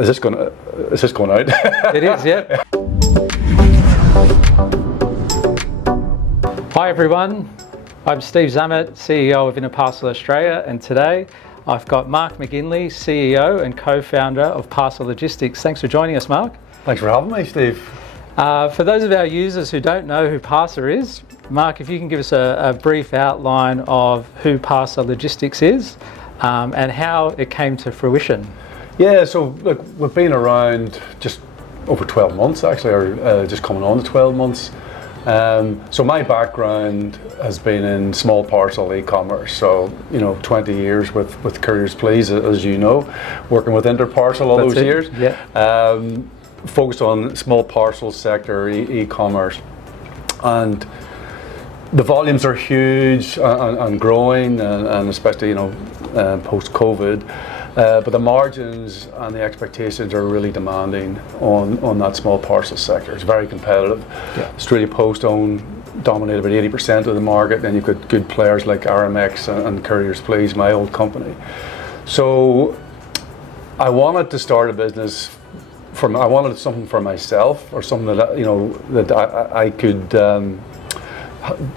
Is this going out? It is, yeah. Hi everyone, I'm Steve Zammit, CEO of Parcel Australia, and today I've got Mark McGinley, CEO and co-founder of Parcel Logistics. Thanks for joining us, Mark. Thanks for having me, Steve. For those of our users who don't know who Parcel is, Mark, if you can give us a brief outline of who Parcel Logistics is and how it came to fruition. Yeah, so look, we've been around just over 12 months actually, or just coming on to 12 months. So my background has been in small parcel e-commerce, so 20 years with Couriers Please, as you know, working with Interparcel all those years. Yeah. Focused on small parcel sector e-commerce, and the volumes are huge and growing, and especially post-COVID. But the margins and the expectations are really demanding on that small parcel sector. It's very competitive. Yeah. Australia Post dominate about 80% of the market, and you've got good players like RMX and Couriers Please, my old company. So I wanted to start a business. I wanted something for myself, or something that I could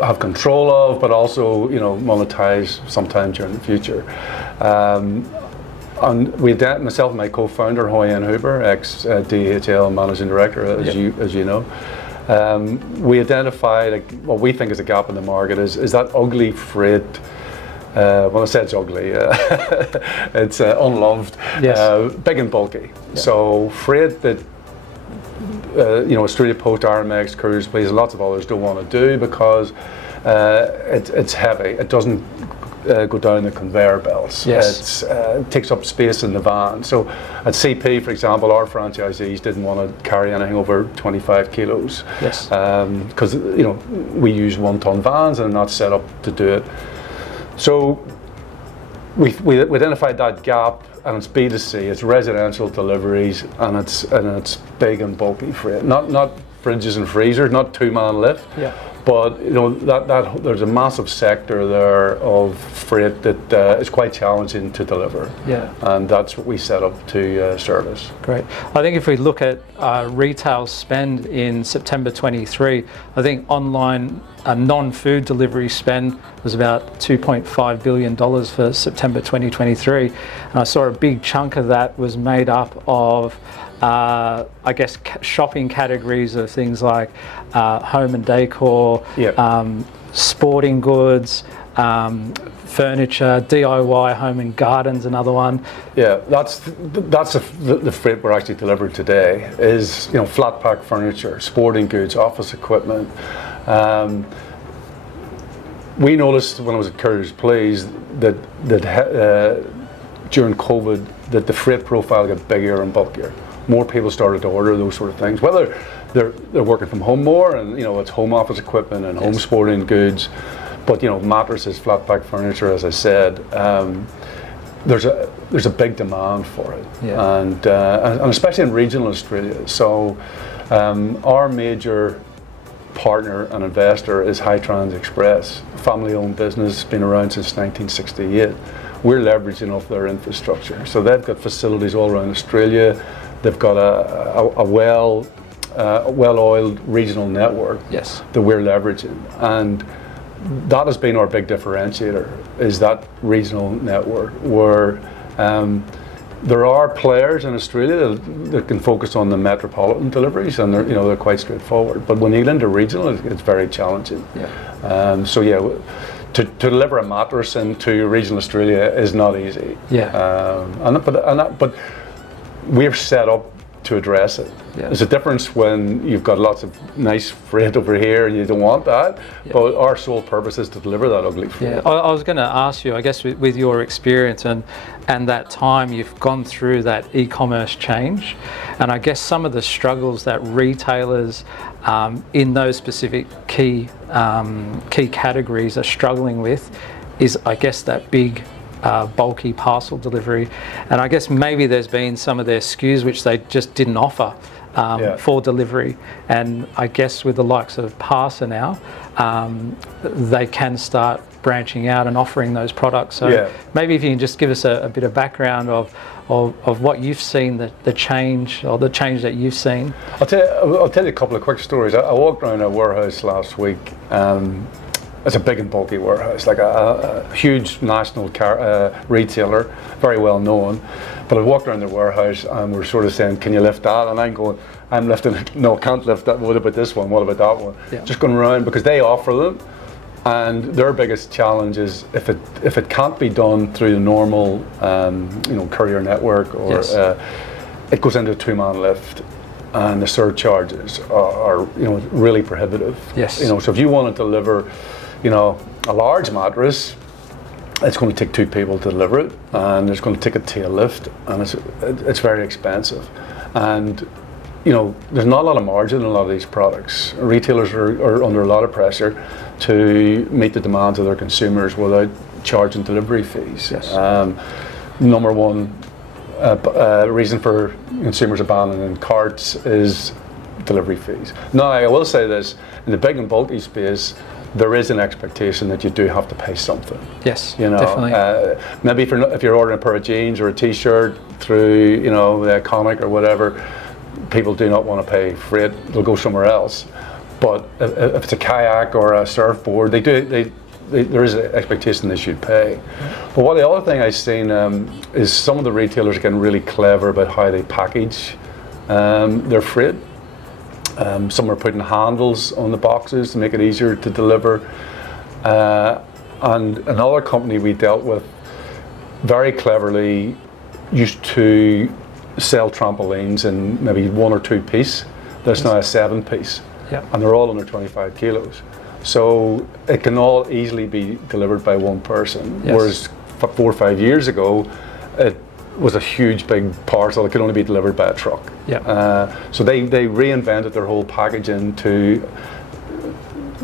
have control of, but also monetize sometime during the future. And myself and my co-founder, Hoi-Ann Huber, ex-DHL managing director, as you know, we identified what we think is a gap in the market is that ugly freight. When I say it's ugly, it's unloved, yes. Big and bulky. Yeah. So freight that Australia Post, RMX, Couriers Please, and lots of others don't want to do because it's heavy. It doesn't go down the conveyor belts. Yes. It takes up space in the van. So at CP, for example, our franchisees didn't want to carry anything over 25 kilos. Yes. Because we use 1-ton vans and not set up to do it. So we identified that gap, and it's B2C. It's residential deliveries, and it's big and bulky freight. Not fridges and freezers, not 2-man lift. Yeah. But that there's a massive sector there of freight that is quite challenging to deliver. Yeah. And that's what we set up to service. Great. I think if we look at retail spend in September 23, I think online non-food delivery spend was about $2.5 billion for September 2023. And I saw a big chunk of that was made up of shopping categories of things like home and decor, sporting goods, furniture, DIY, home and gardens, another one. Yeah, that's the freight we're actually delivering today is flat pack furniture, sporting goods, office equipment. We noticed when I was at Couriers Please that during COVID that the freight profile got bigger and bulkier. More people started to order those sort of things, whether they're working from home more, and it's home office equipment and home sporting goods, but mattresses, flat pack furniture, as I said, there's a big demand for it, and especially in regional Australia. So our major partner and investor is Hightrans Express, a family-owned business, been around since 1968. We're leveraging off their infrastructure, so they've got facilities all around Australia. They've got a well-oiled regional network that we're leveraging, and that has been our big differentiator, is that regional network where there are players in Australia that can focus on the metropolitan deliveries, and they're quite straightforward. But when you get into regional, it's very challenging. Yeah. To deliver a mattress into regional Australia is not easy. Yeah. But we're set up to address it. Yeah. There's a difference when you've got lots of nice freight over here and you don't want that, but our sole purpose is to deliver that ugly freight. Yeah, I was going to ask you, I guess with your experience and that time you've gone through that e-commerce change, and I guess some of the struggles that retailers in those specific key categories are struggling with is, I guess, that big bulky parcel delivery, and I guess maybe there's been some of their SKUs which they just didn't offer for delivery, and I guess with the likes of Parca now, they can start branching out and offering those products. So maybe if you can just give us a bit of background of of what you've seen, the change that you've seen? I'll tell you a couple of quick stories. I walked around a warehouse last week. It's a big and bulky warehouse, like a huge national retailer, very well known. But I walked around the warehouse and we're sort of saying, "Can you lift that?" And I'm lifting it. No, I can't lift that. What about this one? What about that one? Yeah. Just going around because they offer them, and their biggest challenge is if it can't be done through the normal, courier network, or Yes. it goes into a 2-man lift. And the surcharges are really prohibitive. Yes. So if you want to deliver, a large mattress, it's going to take 2 people to deliver it, and it's going to take a tail lift, and it's very expensive. And there's not a lot of margin in a lot of these products. Retailers are under a lot of pressure to meet the demands of their consumers without charging delivery fees. Yes. Number one reason for consumers abandoning carts is delivery fees. Now, I will say this, in the big and bulky space, there is an expectation that you do have to pay something. Yes, definitely. Maybe if you're ordering a pair of jeans or a t-shirt through, the Iconic or whatever, people do not want to pay freight, they'll go somewhere else. But if it's a kayak or a surfboard, there is an expectation they should pay. But the other thing I've seen is some of the retailers are getting really clever about how they package their freight. Some are putting handles on the boxes to make it easier to deliver. And another company we dealt with very cleverly used to sell trampolines in maybe 1 or 2 piece. There's now a 7 piece. Yep. And they're all under 25 kilos. So it can all easily be delivered by one person. Yes. Whereas 4 or 5 years ago, it was a huge big parcel. It could only be delivered by a truck. Yeah. So they reinvented their whole packaging to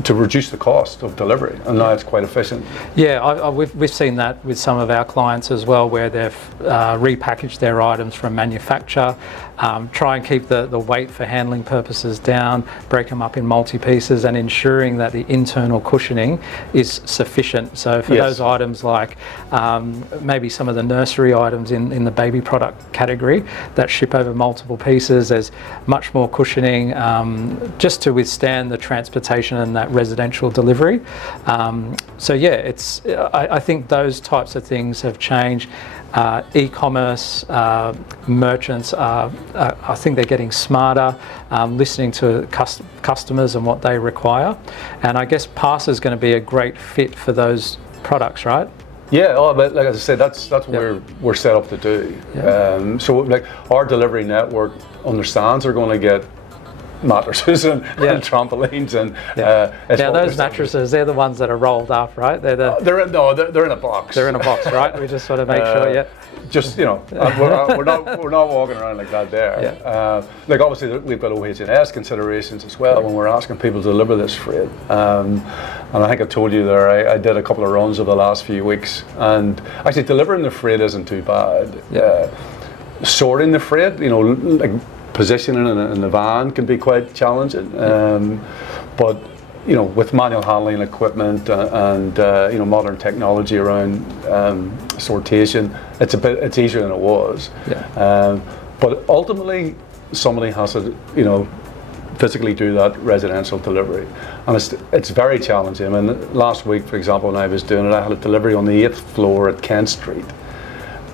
reduce the cost of delivery, and now it's quite efficient. Yeah, we've seen that with some of our clients as well, where they've repackaged their items from manufacture, try and keep the weight for handling purposes down, break them up in multi-pieces, and ensuring that the internal cushioning is sufficient. So for Yes. those items like maybe some of the nursery items in the baby product category that ship over multiple pieces, there's much more cushioning just to withstand the transportation and that residential delivery. So yeah, I think those types of things have changed. E-commerce merchants I think they're getting smarter, listening to customers and what they require, and I guess Parcel is going to be a great fit for those products, right? Yeah, but like I said, that's what we're set up to do. Yeah. So like our delivery network understands they're going to get mattresses and trampolines and now those mattresses, they're the ones that are rolled up, right? They're in a box. They're in a box, right? We just sort of make sure, Just we're not walking around like that there. Yeah. Like obviously we've got OH&S considerations as well when we're asking people to deliver this freight. And I think I told you there, I did a couple of runs over the last few weeks, and actually delivering the freight isn't too bad. Sorting the freight, like positioning in the van can be quite challenging. But with manual handling equipment and modern technology around sortation, it's easier than it was. But ultimately, somebody has to physically do that residential delivery, and it's very challenging. I mean, last week, for example, when I was doing it, I had a delivery on the 8th floor at Kent Street.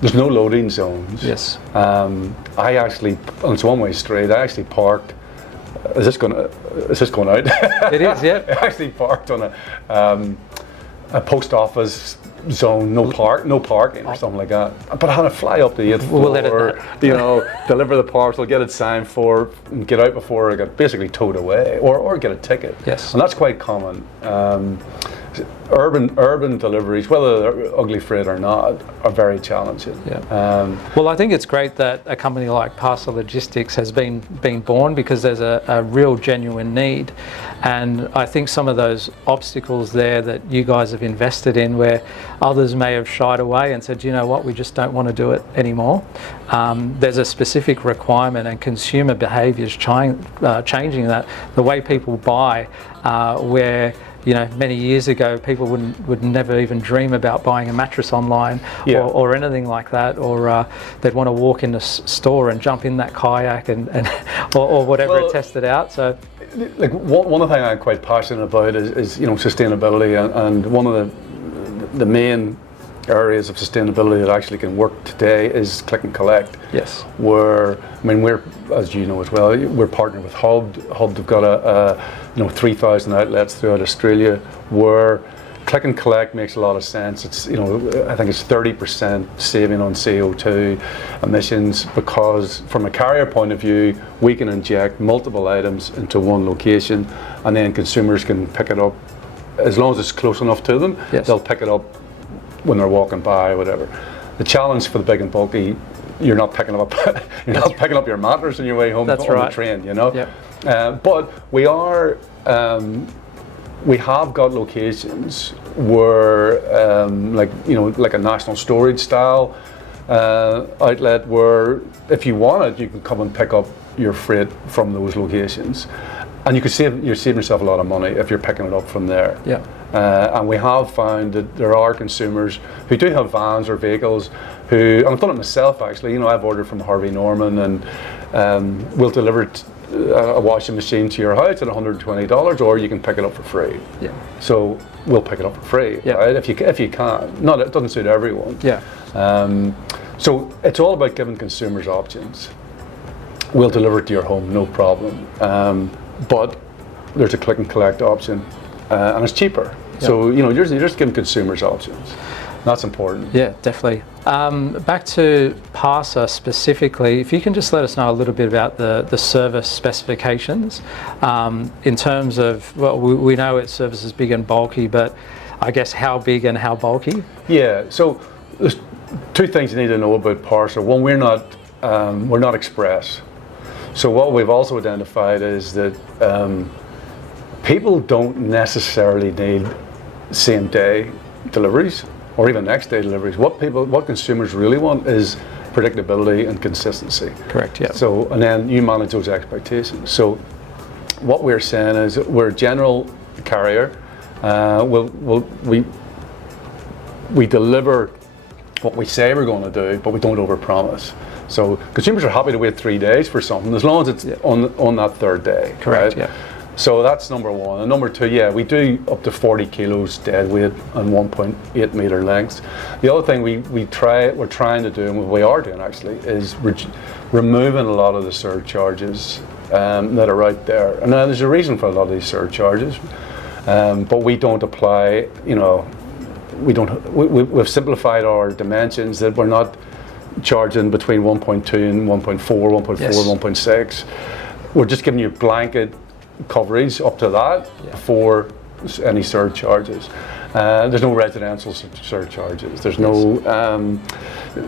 There's no loading zones. Yes. I actually, on it's one-way street, I actually parked. Is this going out? It is, yeah. I actually parked on a post office zone, no parking or something like that. But I had to fly up the 8th floor, deliver the parcel, get it signed for, and get out before I got basically towed away, or get a ticket. Yes. And that's quite common. Urban deliveries, whether they're ugly freight or not, are very challenging. Well, I think it's great that a company like Parcel Logistics has been born, because there's a real genuine need, and I think some of those obstacles there that you guys have invested in, where others may have shied away and said, you know what, we just don't want to do it anymore. There's a specific requirement, and consumer behaviours changing that the way people buy, where many years ago, people would never even dream about buying a mattress online or anything like that, or they'd want to walk in the store and jump in that kayak and or whatever and test it out. So, like one of the things I'm quite passionate about is sustainability, and one of the main areas of sustainability that actually can work today is click and collect. Yes. We're, as you know as well, we're partnered with Hub. Hub have got 3,000 outlets throughout Australia where click and collect makes a lot of sense. It's I think it's 30% saving on CO2 emissions, because from a carrier point of view, we can inject multiple items into one location, and then consumers can pick it up as long as it's close enough to them. Yes. They'll pick it up when they're walking by or whatever. The challenge for the big and bulky, you're not picking up picking up your mattress on your way home on the train, Yep. But we are we have got locations where like a national storage style outlet where if you want it, you can come and pick up your freight from those locations, and you're saving yourself a lot of money if you're picking it up from there. Yeah. And we have found that there are consumers who do have vans or vehicles who, and I've done it myself actually, I've ordered from Harvey Norman, and we'll deliver a washing machine to your house at $120, or you can pick it up for free. Yeah. So we'll pick it up for free, right? If you can. Not, it doesn't suit everyone. Yeah. So it's all about giving consumers options. We'll deliver it to your home, no problem. But there's a click and collect option, and it's cheaper. Yeah. So you're just giving consumers options. That's important. Yeah, definitely. Back to Parca specifically, if you can just let us know a little bit about the service specifications in terms of, well, we know it services big and bulky, but I guess how big and how bulky? Yeah, so there's two things you need to know about Parca. One, we're not express. So what we've also identified is that people don't necessarily need same day deliveries or even next day deliveries. What consumers really want is predictability and consistency. Correct, yeah. So, and then you manage those expectations. So what we're saying is we're a general carrier. We deliver what we say we're going to do, but we don't overpromise. So consumers are happy to wait 3 days for something as long as it's on that third day. Correct, right? yeah. So that's number one. And number two, we do up to 40 kilos dead weight and 1.8 meter lengths. The other thing we're trying to do, and what we are doing actually, is removing a lot of the surcharges that are out there. And there's a reason for a lot of these surcharges, but we don't apply. We've simplified our dimensions that we're not charging between 1.2 and 1.4, 1.4, Yes. 1.6. We're just giving you blanket coverage up to that for any surcharges. There's no residential surcharges. There's no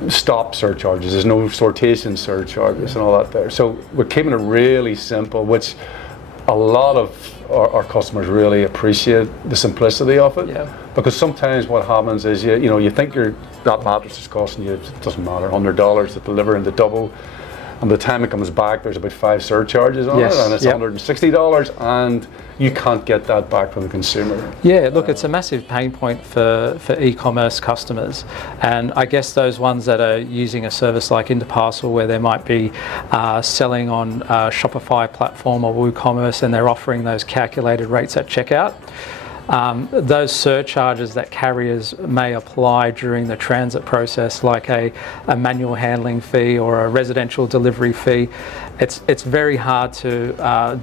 stop surcharges. There's no sortation surcharges and all that there. So we're keeping it really simple, which a lot of our customers really appreciate the simplicity of it. Yeah. Because sometimes what happens is you think that mattress is costing you, it doesn't matter, $100 to deliver in the double. And by the time it comes back, there's about 5 surcharges on it, and it's $160, and you can't get that back from the consumer. Yeah, look, it's a massive pain point for e-commerce customers, and I guess those ones that are using a service like Interparcel, where they might be selling on a Shopify platform or WooCommerce, and they're offering those calculated rates at checkout. Those surcharges that carriers may apply during the transit process, like a manual handling fee or a residential delivery fee, it's very hard to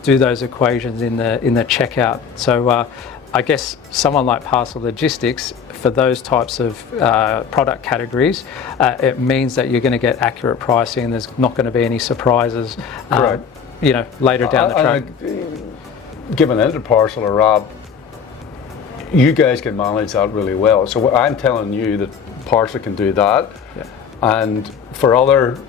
do those equations in the checkout. So I guess someone like Parcel Logistics, for those types of product categories, it means that you're going to get accurate pricing, and there's not going to be any surprises later down the track. Given Interparcel or Rob, you guys can manage that really well. So I'm telling you that Parcel can do that, and for other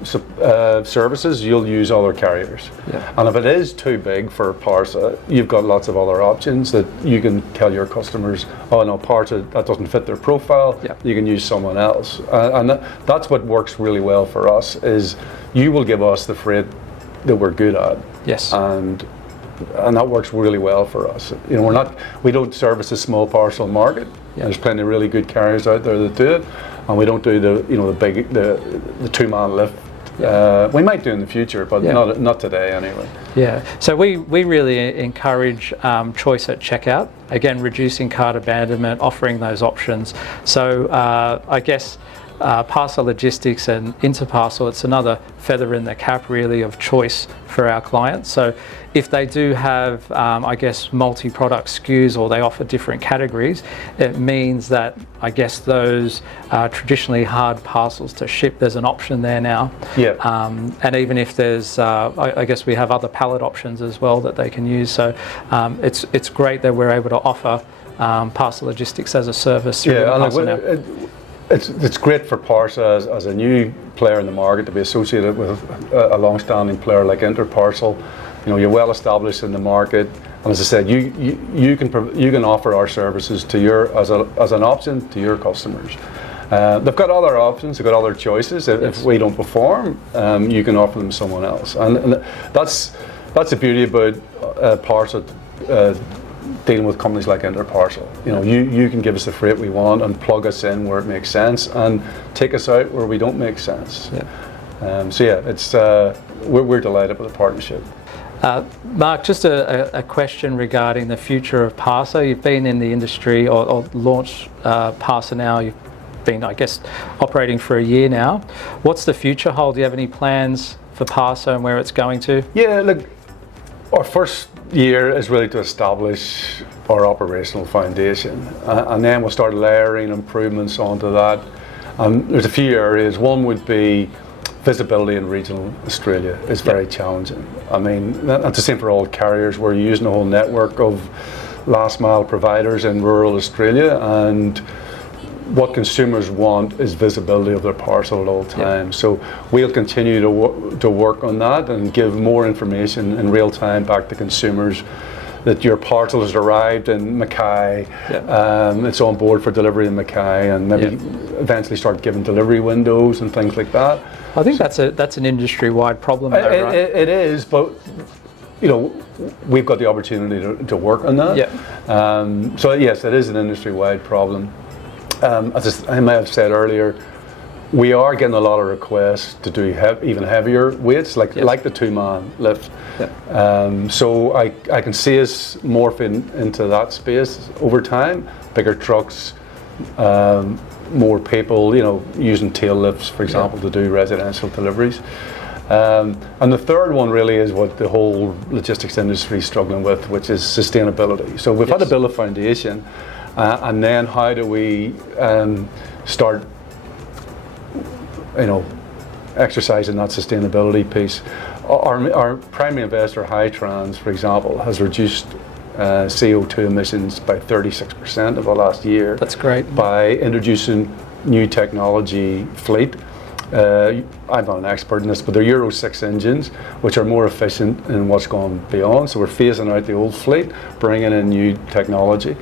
services, you'll use other carriers. Yeah. And if it is too big for Parcel, you've got lots of other options that you can tell your customers, oh no, Parcel, that doesn't fit their profile, you can use someone else. And that's what works really well for us, is you will give us the freight that we're good at. Yes. And and that works really well for us. You know, we don't service a small parcel market. Yeah. There's plenty of really good carriers out there that do it, and we don't do the 2-man lift. We might do in the future, but not today anyway. Yeah, so we really encourage choice at checkout. Again, reducing cart abandonment, offering those options. So I guess Parcel Logistics and Interparcel, it's another feather in the cap really of choice for our clients. So if they do have, I guess, multi-product SKUs or they offer different categories, it means that, I guess, those traditionally hard parcels to ship, there's an option there now. Yeah. And even if there's, I guess we have other pallet options as well that they can use. So it's great that we're able to offer Parcel Logistics as a service through Parcel now. It's great for Parca as a new player in the market to be associated with a long-standing player like Interparcel. You know, you're well established in the market, and as I said, you can offer our services to as an option to your customers. They've got other options, they've got other choices. If we don't perform, you can offer them someone else, and that's the beauty about Parca. Dealing with companies like Interparcel. You know, you can give us the freight we want and plug us in where it makes sense and take us out where we don't make sense. Yeah. So yeah, it's we're delighted with the partnership. Mark, just a question regarding the future of Parca. You've been in the industry or launched Parca now. You've been, I guess, operating for a year now. What's the future hold? Do you have any plans for Parca and where it's going to? Yeah, look, our first year is really to establish our operational foundation, and then we'll start layering improvements onto that. There's a few areas. One would be visibility in regional Australia is very challenging. I mean, that's the same for all carriers. We're using a whole network of last mile providers in rural Australia, and what consumers want is visibility of their parcel at all times. So we'll continue to work on that and give more information in real time back to consumers that your parcel has arrived in Mackay, it's on board for delivery in Mackay, and maybe eventually start giving delivery windows and things like that. I think that's an industry-wide problem though, right? It is, but you know, we've got the opportunity to work on that. Yeah. So yes, it is an industry-wide problem. As I may have said earlier, we are getting a lot of requests to do even heavier weights, like the 2-man lift. Yeah. So I can see us morphing into that space over time. Bigger trucks, more people, you know, using tail lifts, for example, to do residential deliveries. And the third one really is what the whole logistics industry is struggling with, which is sustainability. So we've had to build a foundation. And then how do we start, you know, exercising that sustainability piece? Our primary investor, Hightrans, for example, has reduced CO2 emissions by 36% over the last year. That's great. By introducing new technology fleet. I'm not an expert in this, but they're Euro 6 engines, which are more efficient than what's gone beyond. So we're phasing out the old fleet, bringing in new technology.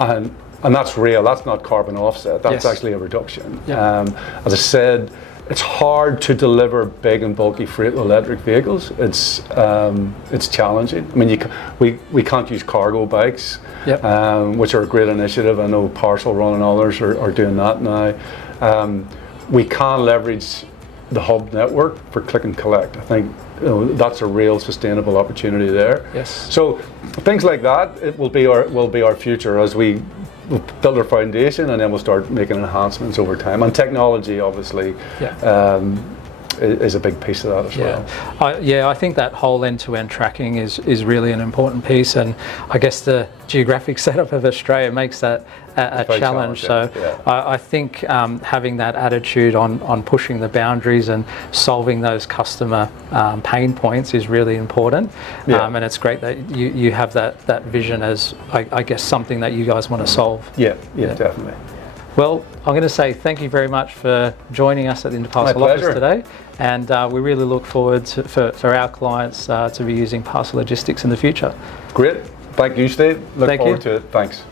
And that's real, that's not carbon offset, that's actually a reduction. As I said, it's hard to deliver big and bulky freight with electric vehicles. It's challenging. I mean, we can't use cargo bikes, which are a great initiative. I know Parcel Run and others are doing that now. We can leverage the hub network for click and collect. I think that's a real sustainable opportunity there. Yes. So things like that, it will be our future as we build our foundation, and then we'll start making enhancements over time. And technology, obviously, is a big piece of that as well. I think that whole end-to-end tracking is really an important piece, and I guess the geographic setup of Australia makes that a challenge. So I think having that attitude on pushing the boundaries and solving those customer pain points is really important. And it's great that you have that vision as, I guess, something that you guys want to solve. Yeah, definitely. Well, I'm going to say thank you very much for joining us at the Interparcel office today, and we really look forward to, for our clients to be using Parcel Logistics in the future. Great. Thank you, Steve. Look forward to it. Thanks.